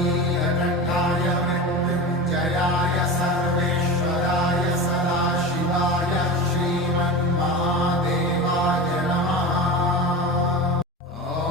नीलकण्ठाय मृत्युञ्जयाय सर्वेश्वराय सदाशिवाय श्रीमन्महादेवाय नमः। ॐ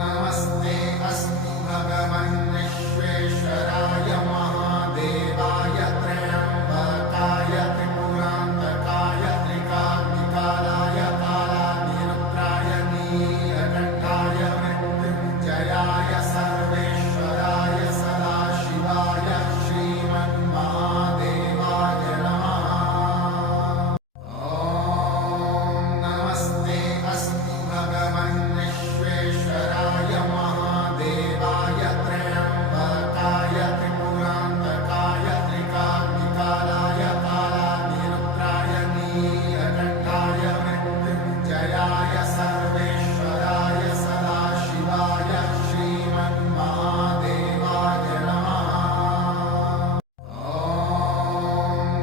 नमस्ते अस्तु भगवन् विश्वेश्वराय महादेवाय त्र्यम्बकाय त्रिपुरान्तकाय त्रिकाग्निकालाय कालाग्निरुद्राय नीलकण्ठाय मृत्युञ्जयाय सर्वेश्वराय सदाशिवाय श्रीमन्महादेवाय नमः। ॐ नमस्ते अस्तु भगवन् विश्वेश्वराय महादेवाय त्र्यम्बकाय त्रिपुरान्तकाय त्रिकाग्निकालाय कालाग्निरुद्राय नीलकण्ठाय मृत्युञ्जयाय सर्वेश्वराय सदाशिवाय श्रीमन्महादेवाय नमः। ॐ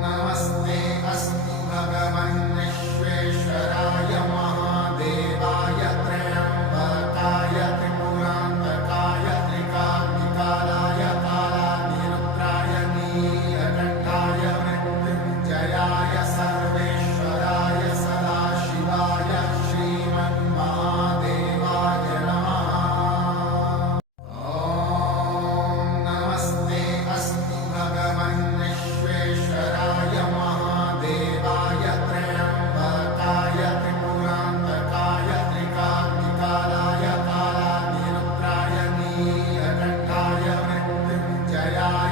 नमस्ते अस्तु भगवन् विश्वेश्वराय महादेवाय त्र्यम्बकाय त्रिपुरान्तकाय त्रिकाग्निकालाय कालाग्निरुद्राय नीलकण्ठाय मृत्युञ्जयाय सर्वेश्वराय सदाशिवाय श्रीमन्महादेवाय नमः। ॐ नमस्ते अस्तु भगवन् विश्वेश्वराय महादेवाय त्र्यम्बकाय त्रिपुरान्तकाय त्रिकाग्निकालाय कालाग्निरुद्राय नीलकण्ठाय मृत्युञ्जयाय